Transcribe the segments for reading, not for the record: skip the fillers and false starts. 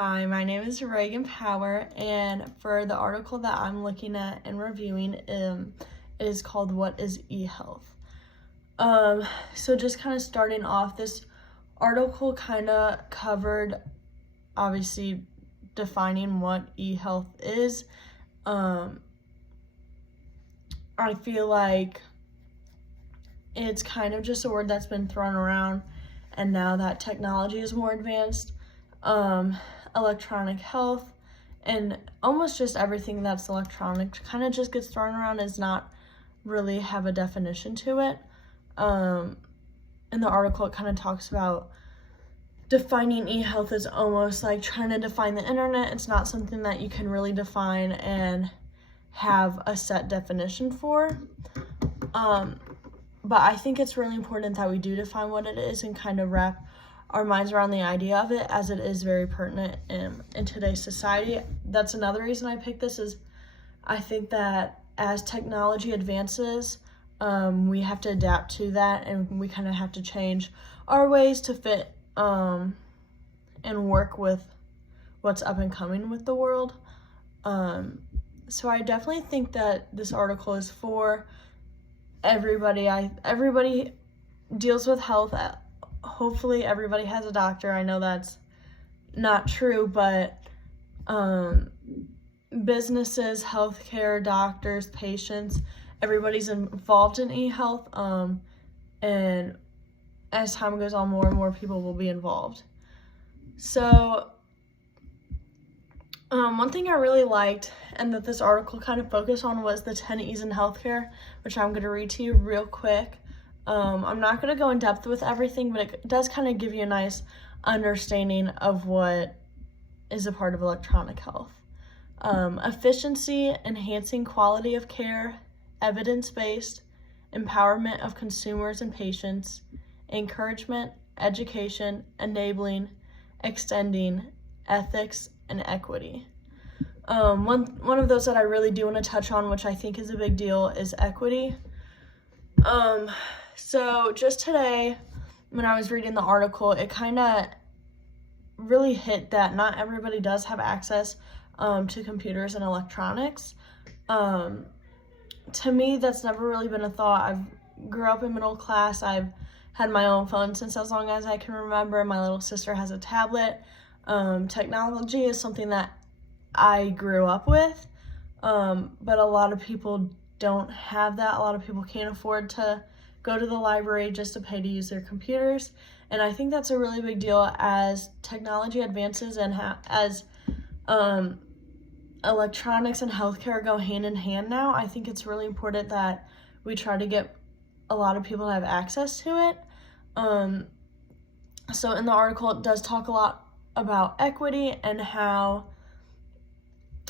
Hi, my name is Reagan Power, and for the article that I'm looking at and reviewing, it is called What is eHealth? So just kind of starting off, this article kind of covered, obviously, defining what eHealth is. I feel like it's kind of just a word that's been thrown around, and now that technology is more advanced, electronic health and almost just everything that's electronic kind of just gets thrown around, is not really have a definition to it. In the article, it kind of talks about defining eHealth as almost like trying to define the internet. It's not something that you can really define and have a set definition for. But I think it's really important that we do define what it is and kind of wrap our minds around the idea of it, as it is very pertinent in today's society. That's another reason I picked this, is I think that as technology advances, we have to adapt to that, and we kind of have to change our ways to fit and work with what's up and coming with the world. So I definitely think that this article is for everybody. Everybody deals with health. Hopefully everybody has a doctor. I know that's not true, but businesses, healthcare, doctors, patients, everybody's involved in eHealth, and as time goes on, more and more people will be involved. So one thing I really liked and that this article kind of focused on was the 10 E's in healthcare, which I'm going to read to you real quick. I'm not going to go in depth with everything, but it does kind of give you a nice understanding of what is a part of electronic health. Efficiency, enhancing quality of care, evidence-based, empowerment of consumers and patients, encouragement, education, enabling, extending, ethics, and equity. One of those that I really do want to touch on, which I think is a big deal, is equity. So just today, when I was reading the article, it kind of really hit that not everybody does have access to computers and electronics. To me, that's never really been a thought. I've grew up in middle class. I've had my own phone since as long as I can remember. My little sister has a tablet. Technology is something that I grew up with, but a lot of people don't have that. A lot of people can't afford to go to the library just to pay to use their computers, and I think that's a really big deal as technology advances and as electronics and healthcare go hand in hand now. I think it's really important that we try to get a lot of people to have access to it. So in the article, it does talk a lot about equity and how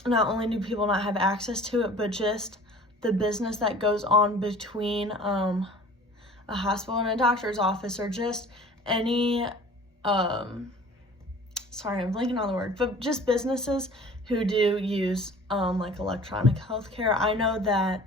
not only do people not have access to it, but just the business that goes on between a hospital and a doctor's office, or just any sorry, I'm blanking on the word, but just businesses who do use like electronic healthcare. I know that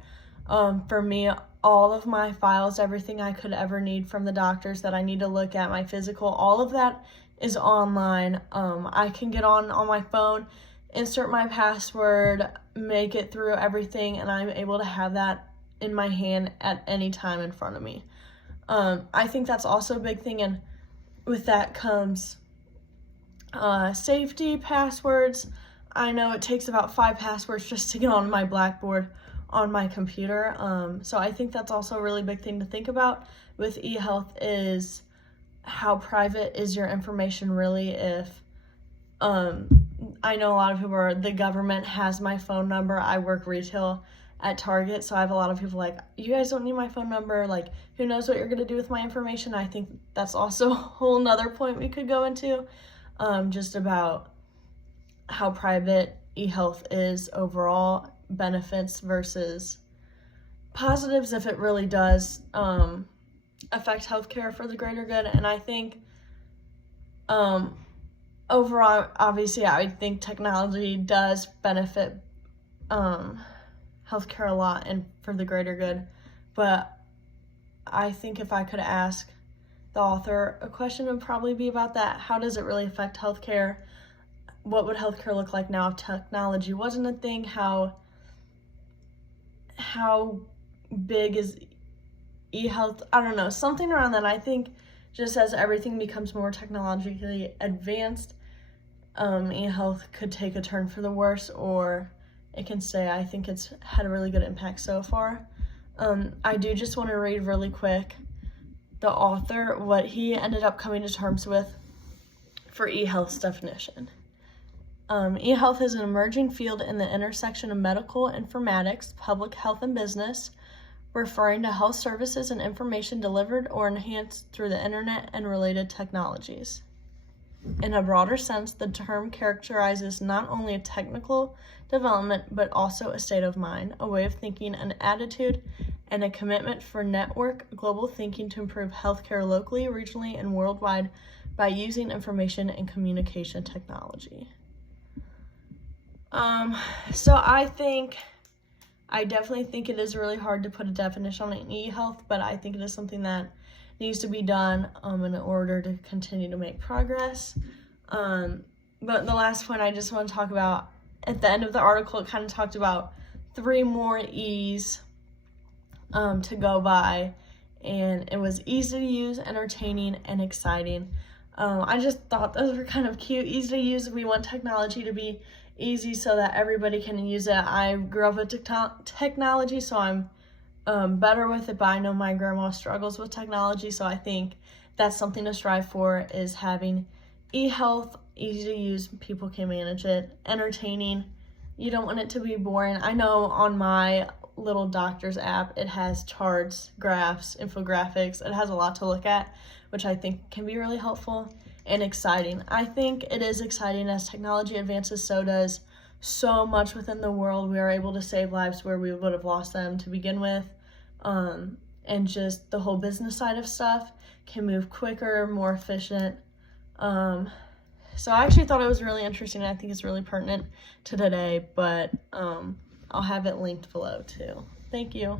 for me, all of my files, everything I could ever need from the doctors that I need to look at, my physical, all of that is online. I can get on my phone, insert my password, make it through everything, and I'm able to have that in my hand at any time in front of me. I think that's also a big thing, and with that comes safety, passwords. I know it takes about 5 passwords just to get on my Blackboard on my computer. So I think that's also a really big thing to think about with eHealth, is how private is your information really. If I know a lot of people are, the government has my phone number. I work retail at Target, so I have a lot of people like, you guys don't need my phone number, like, who knows what you're going to do with my information. I think that's also a whole nother point we could go into, just about how private eHealth is overall, benefits versus positives, if it really does affect healthcare for the greater good. And I think overall, obviously, I think technology does benefit healthcare a lot and for the greater good. But I think if I could ask the author a question, would probably be about that. How does it really affect healthcare? what would healthcare look like now if technology wasn't a thing? How big is e-health? I don't know, something around that. I think just as everything becomes more technologically advanced, e-health could take a turn for the worse, or it can stay. I think it's had a really good impact so far. I do just want to read really quick the author, what he ended up coming to terms with for e-health's definition. E-health is an emerging field in the intersection of medical informatics, public health, and business, referring to health services and information delivered or enhanced through the internet and related technologies. In a broader sense, the term characterizes not only a technical development, but also a state of mind, a way of thinking, an attitude, and a commitment for network global thinking to improve healthcare locally, regionally, and worldwide by using information and communication technology. So I definitely think it is really hard to put a definition on e-health, but I think it is something that needs to be done in order to continue to make progress. But the last point I just want to talk about, at the end of the article, it kind of talked about 3 more E's to go by, and it was easy to use, entertaining, and exciting. I just thought those were kind of cute. Easy to use, we want technology to be easy so that everybody can use it. I grew up with technology, so I'm better with it, but I know my grandma struggles with technology, so I think that's something to strive for, is having e-health, easy to use, people can manage it, entertaining. You don't want it to be boring. I know on my little doctor's app, it has charts, graphs, infographics. It has a lot to look at, which I think can be really helpful, and exciting. I think it is exciting. As technology advances, so does so much within the world. We are able to save lives where we would have lost them to begin with, and just the whole business side of stuff can move quicker, more efficient. So I actually thought it was really interesting, and I think it's really pertinent to today, but I'll have it linked below too. Thank you.